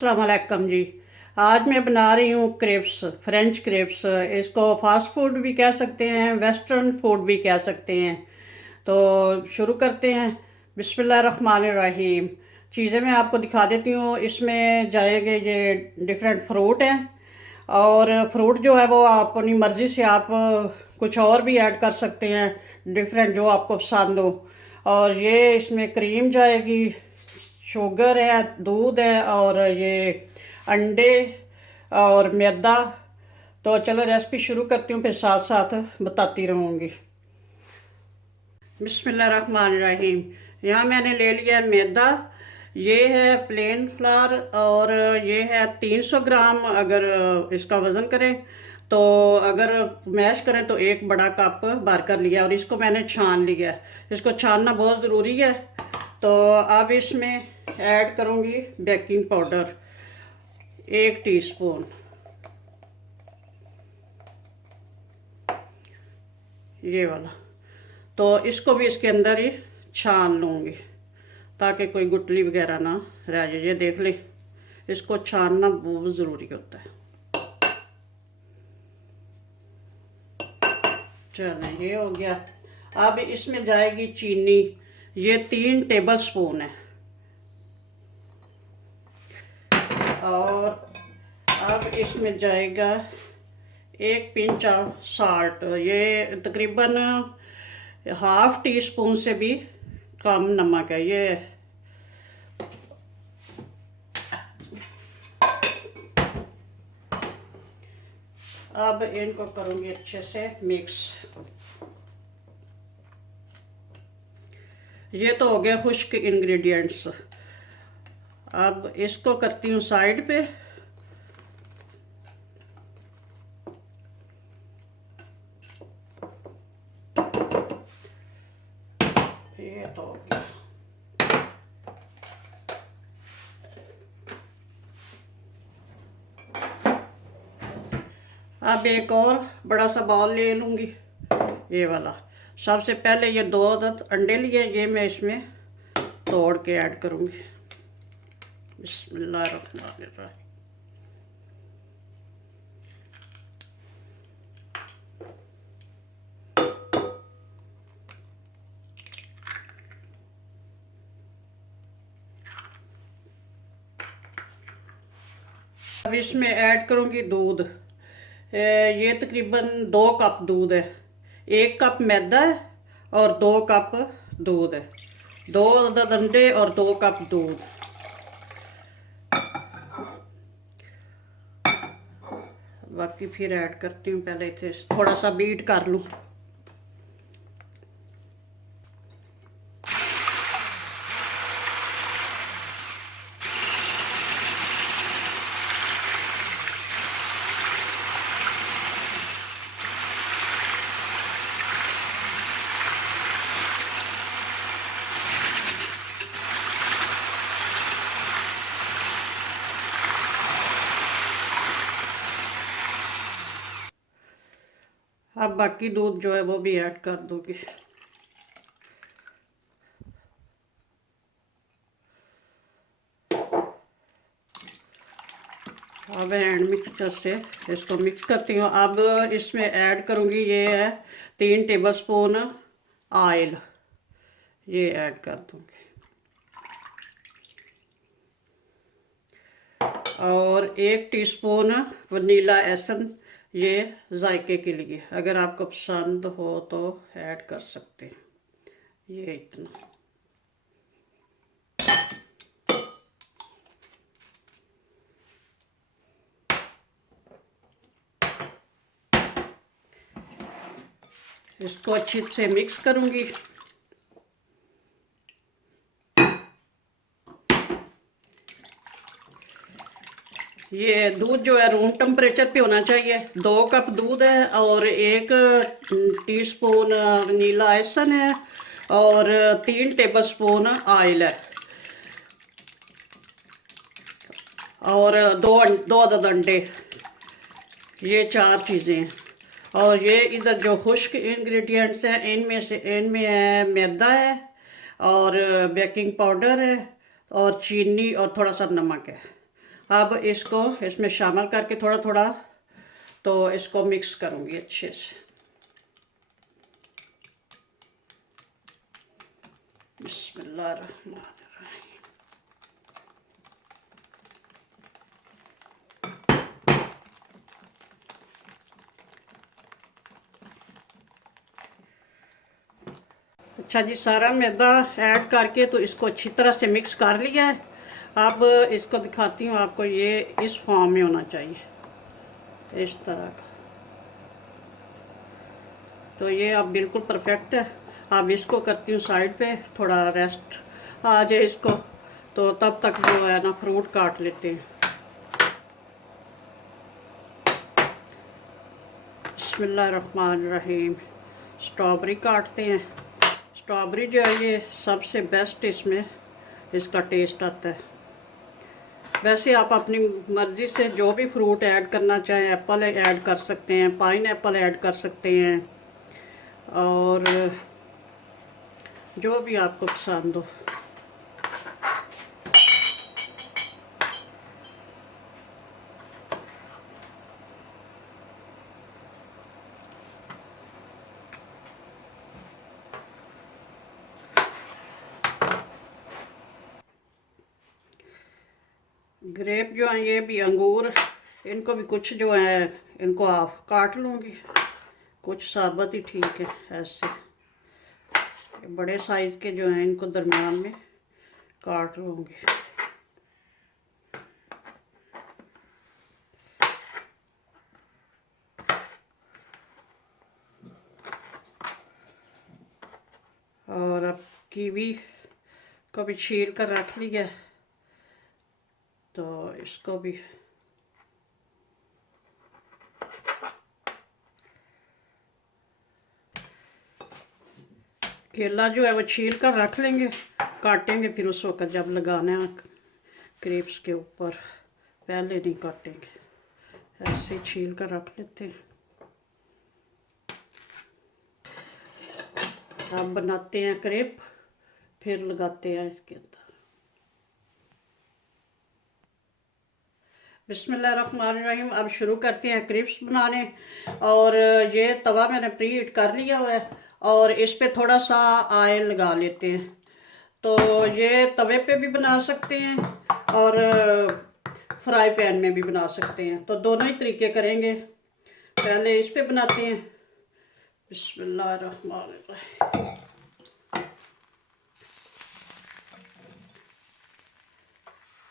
अस्सलाम वालेकुम जी। आज मैं बना रही हूँ क्रेप्स, फ्रेंच क्रेप्स। इसको फास्ट फूड भी कह सकते हैं, वेस्टर्न फूड भी कह सकते हैं। तो शुरू करते हैं। बिस्मिल्लाहिर्रहमानिर्रहीम। चीज़ें मैं आपको दिखा देती हूँ। इसमें जाएंगे ये डिफरेंट फ्रूट हैं, और फ्रूट जो है वो आप अपनी मर्ज़ी से आप कुछ और भी ऐड कर सकते हैं, डिफरेंट जो आपको पसंद हो। और ये इसमें क्रीम जाएगी, शुगर है, दूध है, और ये अंडे और मैदा। तो चलो रेसिपी शुरू करती हूँ, फिर साथ साथ बताती रहूँगी। बिस्मिल्लाहिर्रहमानिर्रहीम। यहाँ मैंने ले लिया मैदा। ये है प्लेन फ्लावर, और ये है 300 ग्राम। अगर इसका वज़न करें तो, अगर मैश करें तो एक बड़ा कप भर कर लिया, और इसको मैंने छान लिया। इसको छानना बहुत ज़रूरी है। तो अब इसमें ऐड करूँगी बेकिंग पाउडर 1 टीस्पून, ये वाला। तो इसको भी इसके अंदर ही छान लूँगी, ताकि कोई गुठली वगैरह ना रह जाए। ये देख लें, इसको छानना बहुत ज़रूरी होता है। चलें, ये हो गया। अब इसमें जाएगी चीनी। ये 3 टेबल स्पून है। और अब इसमें जाएगा 1 पिंच ऑफ साल्ट। ये तकरीबन ½ टीस्पून से भी कम नमक है ये। अब इनको करूँगी अच्छे से मिक्स। ये तो हो गया खुश्क इंग्रेडिएंट्स। अब इसको करती हूँ साइड पे। ये तो हो गया। अब एक और बड़ा सा बाउल ले लूँगी, ये वाला। सबसे पहले ये 2 अदद अंडे लिए, ये मैं इसमें तोड़ के ऐड करूँगी। बिस्मिल्लाहिर्रहमानिर्रहीम। अब इसमें ऐड करूँगी दूध। ये तकरीबन 2 कप दूध है। 1 कप मैदा है और 2 कप दूध है। 2 अदद अंडे और 2 कप दूध। बाकी फिर ऐड करती हूँ, पहले इसे थोड़ा सा बीट कर लूँ। अब बाकी दूध जो है वो भी ऐड कर दूँगी। अब हैंड मिक्सर से इसको मिक्स करती हूँ। अब इसमें ऐड करूँगी, ये है 3 टेबल स्पून ऑयल, ये ऐड कर दूँगी। और 1 टीस्पून वनीला एसन, ये जायके के लिए। अगर आपको पसंद हो तो ऐड कर सकते हैं। ये इतना। इसको अच्छी से मिक्स करूँगी। ये दूध जो है रूम टेम्परेचर पे होना चाहिए। 2 कप दूध है, और 1 टीस्पून वनीला एसन है, और 3 टेबल स्पून ऑयल है, और दो अदद अंडे। ये 4 चीज़ें हैं। और ये इधर जो खुश्क इंग्रेडिएंट्स हैं, इनमें है मैदा है, और बेकिंग पाउडर है, और चीनी, और थोड़ा सा नमक है। अब इसको इसमें शामिल करके थोड़ा थोड़ा तो इसको मिक्स करूँगी अच्छे से। बिस्मिल्लाहिर्रहमानिर्रहीम। अच्छा जी, सारा मैदा ऐड करके तो इसको अच्छी तरह से मिक्स कर लिया है। अब इसको दिखाती हूँ आपको, ये इस फॉर्म में होना चाहिए, इस तरह का। तो ये अब बिल्कुल परफेक्ट है। अब इसको करती हूँ साइड पे, थोड़ा रेस्ट आ जाए इसको। तो तब तक जो है ना फ्रूट काट लेते हैं। बिस्मिल्लाहिर्रहमानिर्रहीम। स्ट्रॉबेरी काटते हैं। स्ट्रॉबेरी जो है ये सबसे बेस्ट इसमें इसका टेस्ट आता है। वैसे आप अपनी मर्ज़ी से जो भी फ्रूट ऐड करना चाहें, एप्पल ऐड कर सकते हैं, पाइन एप्पल ऐड कर सकते हैं, और जो भी आपको पसंद हो। ग्रेप जो है, ये भी अंगूर, इनको भी कुछ जो है इनको हाफ काट लूँगी, कुछ साबुत ही ठीक है। ऐसे बड़े साइज़ के जो हैं इनको दरमियान में काट लूँगी। और अब कीवी को भी छील कर रख लिया, तो इसको भी केला जो है वो छील कर रख लेंगे, काटेंगे फिर उस वक्त जब लगाना है क्रेप्स के ऊपर, पहले नहीं काटेंगे। ऐसे छील कर रख लेते हैं। अब बनाते हैं क्रेप, फिर लगाते हैं इसके अंदर। बिस्मिल्लाहिर्रहमानिर्रहीम। अब शुरू करते हैं क्रिप्स बनाने। और ये तवा मैंने प्री हीट कर लिया हुआ है और इस पे थोड़ा सा ऑयल लगा लेते हैं। तो ये तवे पे भी बना सकते हैं और फ्राई पैन में भी बना सकते हैं, तो दोनों ही तरीके करेंगे। पहले इस पे बनाते हैं। बिस्मिल्लाहिर्रहमानिर्रहीम।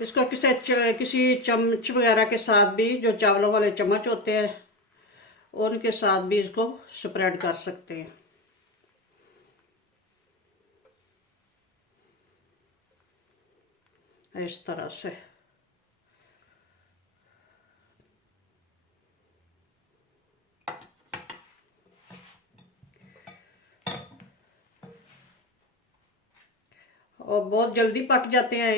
इसको किसी चम्मच वगैरह के साथ भी, जो चावलों वाले चम्मच होते हैं उनके साथ भी इसको स्प्रेड कर सकते हैं। इस तरह से। और बहुत जल्दी पक जाते हैं,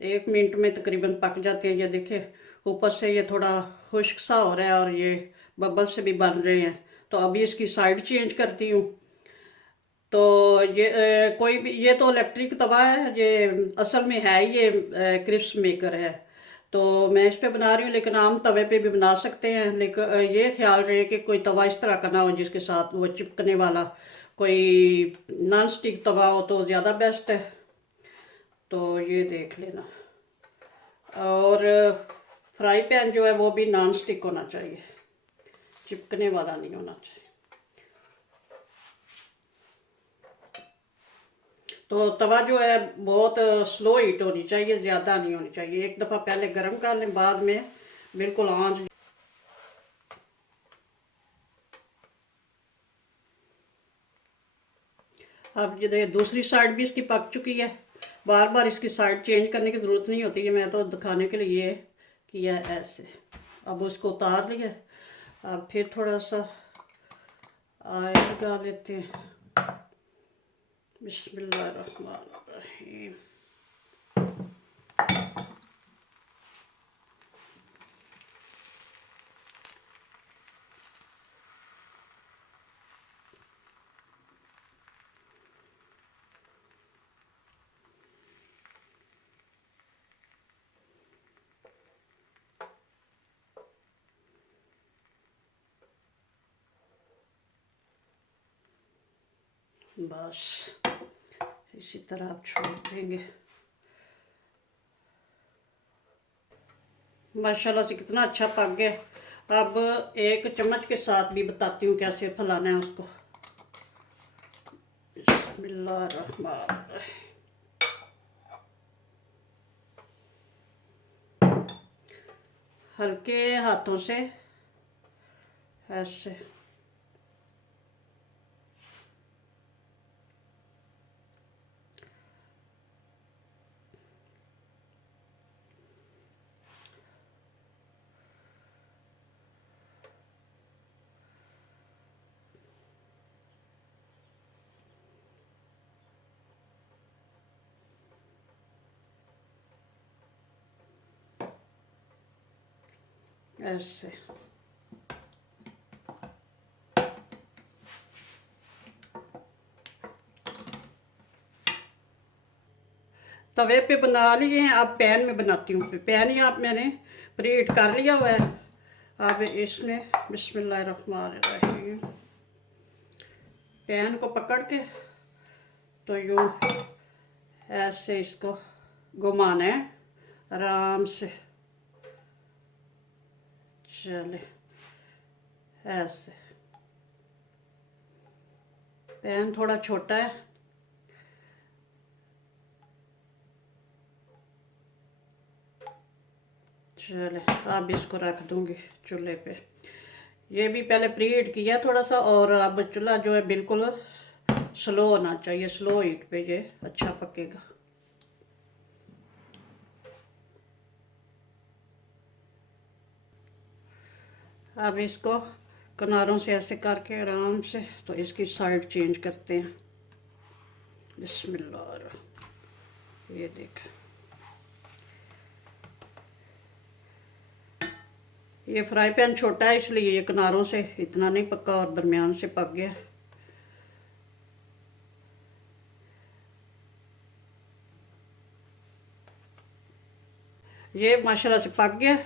एक मिनट में तकरीबन पक जाते हैं। ये देखें, ऊपर से ये थोड़ा खुश्क सा हो रहा है और ये बबल से भी बन रहे हैं। तो अभी इसकी साइड चेंज करती हूँ। तो ये कोई भी, ये तो इलेक्ट्रिक तवा है, ये असल में है ये क्रिस्प मेकर है। तो मैं इस पे बना रही हूँ, लेकिन आम तवे पे भी बना सकते हैं। लेकिन ये ख्याल रहे कि कोई तवा इस तरह का ना हो जिसके साथ वो चिपकने वाला, कोई नॉन स्टिक तवा हो तो ज़्यादा बेस्ट है। तो ये देख लेना। और फ्राई पैन जो है वो भी नॉन स्टिक होना चाहिए, चिपकने वाला नहीं होना चाहिए। तो तवा जो है बहुत स्लो हीट होनी चाहिए, ज़्यादा नहीं होनी चाहिए। एक दफ़ा पहले गर्म कर लें, बाद में बिल्कुल आंच। अब ये दूसरी साइड भी इसकी पक चुकी है। बार बार इसकी साइड चेंज करने की ज़रूरत नहीं होती है, मैं तो दिखाने के लिए ये किया है ऐसे। अब उसको उतार लिया। अब फिर थोड़ा सा ऑयल लगा लेते हैं। बिस्मिल्लाहिर्रहमानिर्रहीम। बस इसी तरह आप छोड़ देंगे। माशाल्लाह से कितना अच्छा पक गया। अब एक चम्मच के साथ भी बताती हूँ कैसे फैलाना है उसको। बिस्मिल्लाहिर्रहमानिर्रहीम। हल्के हाथों से ऐसे ऐसे। तवे पे बना लिए हैं, अब पैन में बनाती हूँ। पैन यहाँ मैंने प्रीहीट कर लिया हुआ है। अब इसमें बिस्मिल्लाहिर्रहमानिर्रहीम पैन को पकड़ के तो यूँ ऐसे इसको घुमाना है आराम से। चले ऐसे। पैन थोड़ा छोटा है। चले अब इसको रख दूंगी चूल्हे पे। ये भी पहले प्रीहीट किया थोड़ा सा, और अब चूल्हा जो है बिल्कुल स्लो होना चाहिए। स्लो हीट पे ये अच्छा पकेगा। अब इसको किनारों से ऐसे करके आराम से तो इसकी साइड चेंज करते हैं। बिस्मिल्लाह। ये देख, ये फ्राई पैन छोटा है इसलिए ये किनारों से इतना नहीं पका और दरमियान से पक गया। ये माशाल्लाह से पक गया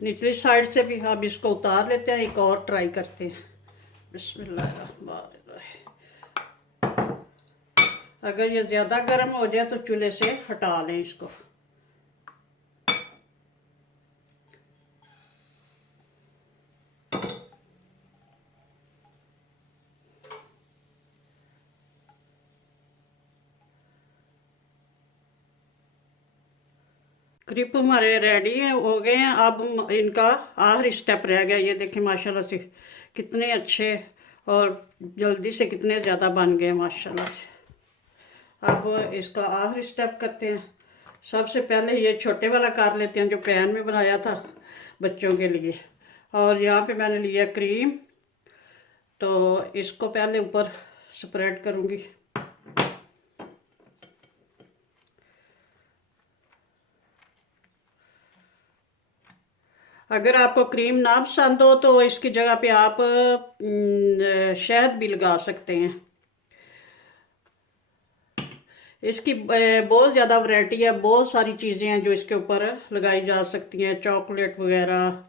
निचली साइड से भी। अब इसको उतार लेते हैं, एक और ट्राई करते हैं। बिस्मिल्लाहिर्रहमानिर्रहीम। अगर ये ज़्यादा गर्म हो जाए तो चूल्हे से हटा लें इसको। क्रिप हमारे रेडी हैं, हो गए हैं। अब इनका आखिरी स्टेप रह गया। ये देखें माशाल्लाह से कितने अच्छे और जल्दी से कितने ज़्यादा बन गए माशाल्लाह से। अब इसका आखिरी स्टेप करते हैं। सबसे पहले ये छोटे वाला कर लेते हैं जो पैन में बनाया था बच्चों के लिए। और यहाँ पे मैंने लिया क्रीम, तो इसको पहले ऊपर स्प्रेड करूँगी। अगर आपको क्रीम ना पसंद हो तो इसकी जगह पे आप शहद भी लगा सकते हैं। इसकी बहुत ज़्यादा वैरायटी है, बहुत सारी चीज़ें हैं जो इसके ऊपर लगाई जा सकती हैं, चॉकलेट वगैरह,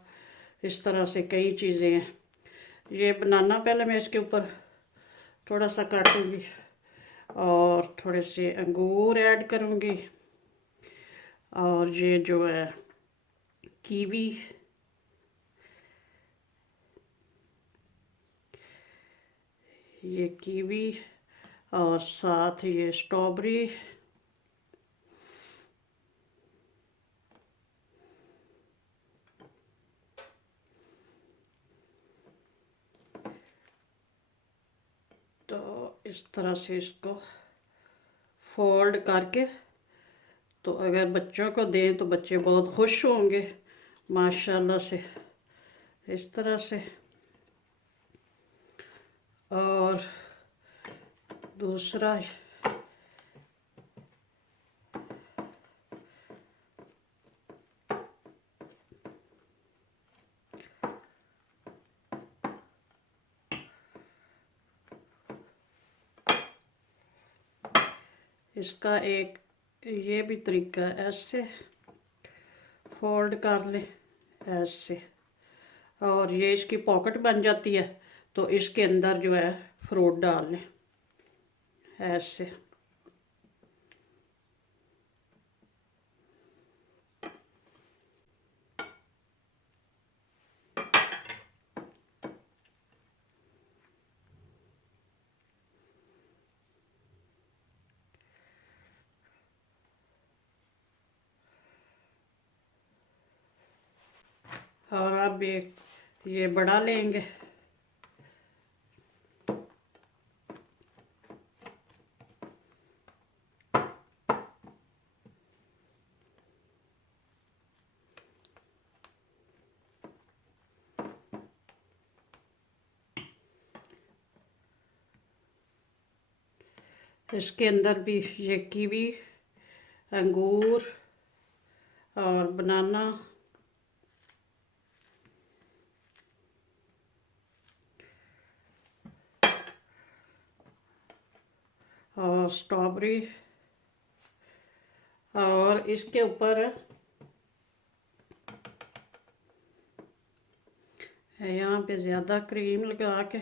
इस तरह से कई चीज़ें हैं। ये बनाना पहले मैं इसके ऊपर थोड़ा सा काटूंगी और थोड़े से अंगूर ऐड करूंगी, और ये जो है कीवी, ये कीवी, और साथ ये स्ट्रॉबेरी, तो इस तरह से इसको फोल्ड करके तो अगर बच्चों को दें तो बच्चे बहुत खुश होंगे माशाल्लाह से। इस तरह से। और दूसरा इसका एक ये भी तरीका है, ऐसे फोल्ड कर ले ऐसे, और ये इसकी पॉकेट बन जाती है तो इसके अंदर जो है फ्रूट डाल लें। ऐसे। और अब ये बड़ा लेंगे। इसके अंदर भी ये कीवी, अंगूर और बनाना और स्ट्रॉबेरी, और इसके ऊपर यहाँ पे ज़्यादा क्रीम लगा के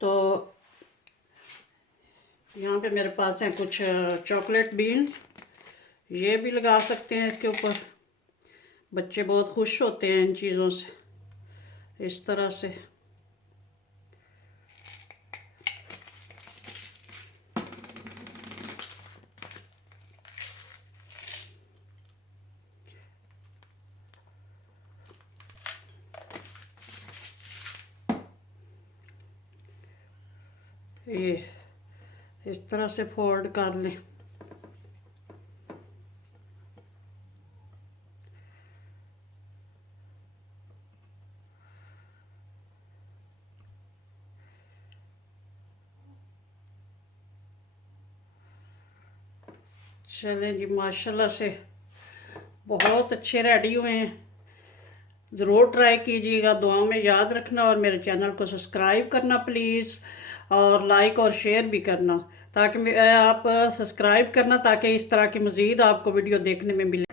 तो यहाँ पे मेरे पास है कुछ चॉकलेट बीन्स, ये भी लगा सकते हैं इसके ऊपर। बच्चे बहुत खुश होते हैं इन चीज़ों से, इस तरह से। ये इस तरह से फोल्ड कर लें। चलें जी, माशाल्लाह से बहुत अच्छे रेडी हुए हैं। ज़रूर ट्राई कीजिएगा, दुआओं में याद रखना और मेरे चैनल को सब्सक्राइब करना प्लीज़, और लाइक और शेयर भी करना, ताकि आप सब्सक्राइब करना ताकि इस तरह की मज़ीद आपको वीडियो देखने में मिले।